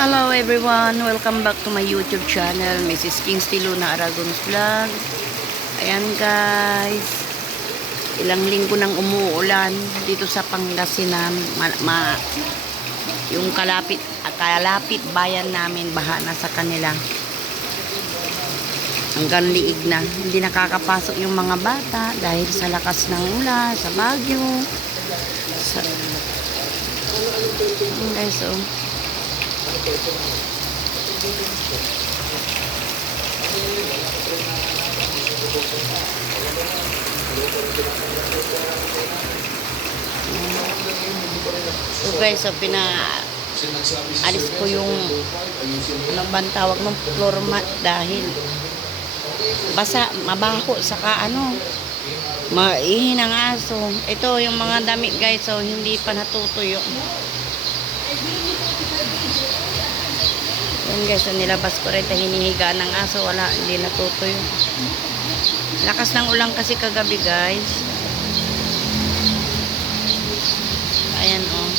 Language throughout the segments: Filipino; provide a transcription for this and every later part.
Hello everyone, welcome back to my YouTube channel, Mrs. Kingsley Luna Aragon's Vlog. Ayan guys, ilang linggo nang umuulan dito sa Pangasinan. Yung kalapit bayan namin, baha na sa kanila. Hanggang liig na, hindi nakakapasok yung mga bata dahil sa lakas ng ulan, sa bagyo. Guys, oh. So guys, so alis ko yung ano bang tawag ng floor mat dahil basa, mabaho, saka ano maihi ng aso. Ito yung mga damit guys, so hindi pa natutuyo. Yan guys, so nilabas ko rin, hinihiga ng aso, wala, hindi natutuyo. Lakas ng ulan kasi kagabi guys. Ayan oh.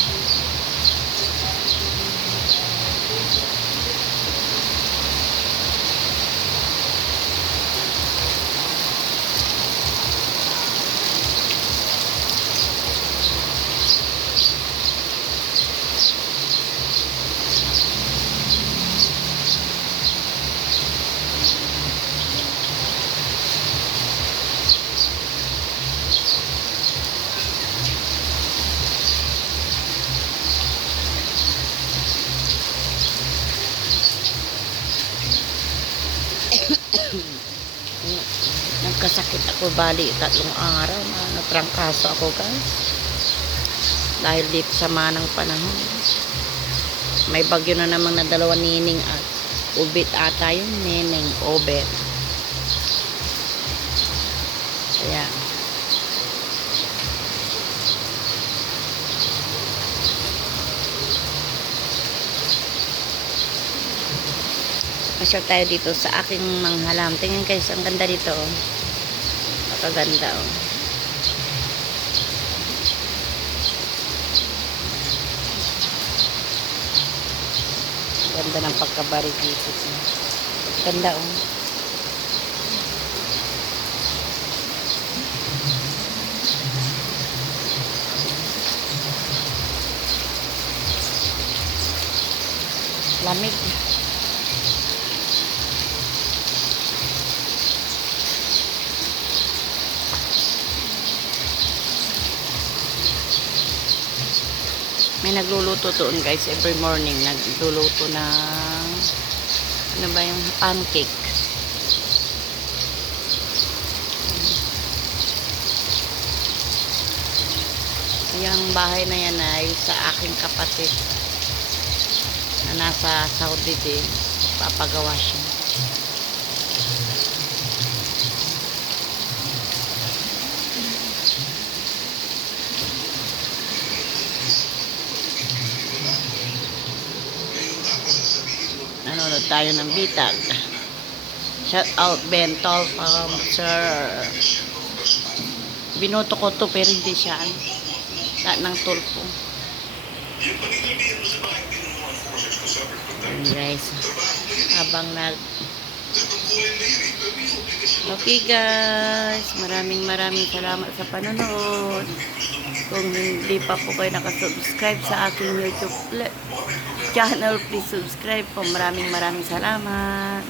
Nagkasakit ako bali 3 araw na natrangkaso ako guys dahil dito sa manang panahon. May bagyo na namang na 2 nining at ubit ata yung nining obet. Kaya masyal tayo dito sa aking manghalam. Tingnan guys, ang ganda dito oh. Napakaganda oh. Ganda ng pagkabari dito. Ganda oh. Lamig. May nagluluto doon guys every morning, nagluluto ng ano ba yung pancake. Yung bahay na yan ay sa aking kapatid na nasa Saudi din, papagawa siya. Nanonood tayo ng bitag. Shout out Bentol from Sir. Binoto ko to pero hindi siya lahat ng tulpo. Guys, habang okay guys, maraming salamat sa panonood. Kung hindi pa po kayo nakasubscribe sa aking YouTube channel, please subscribe po. Maraming salamat.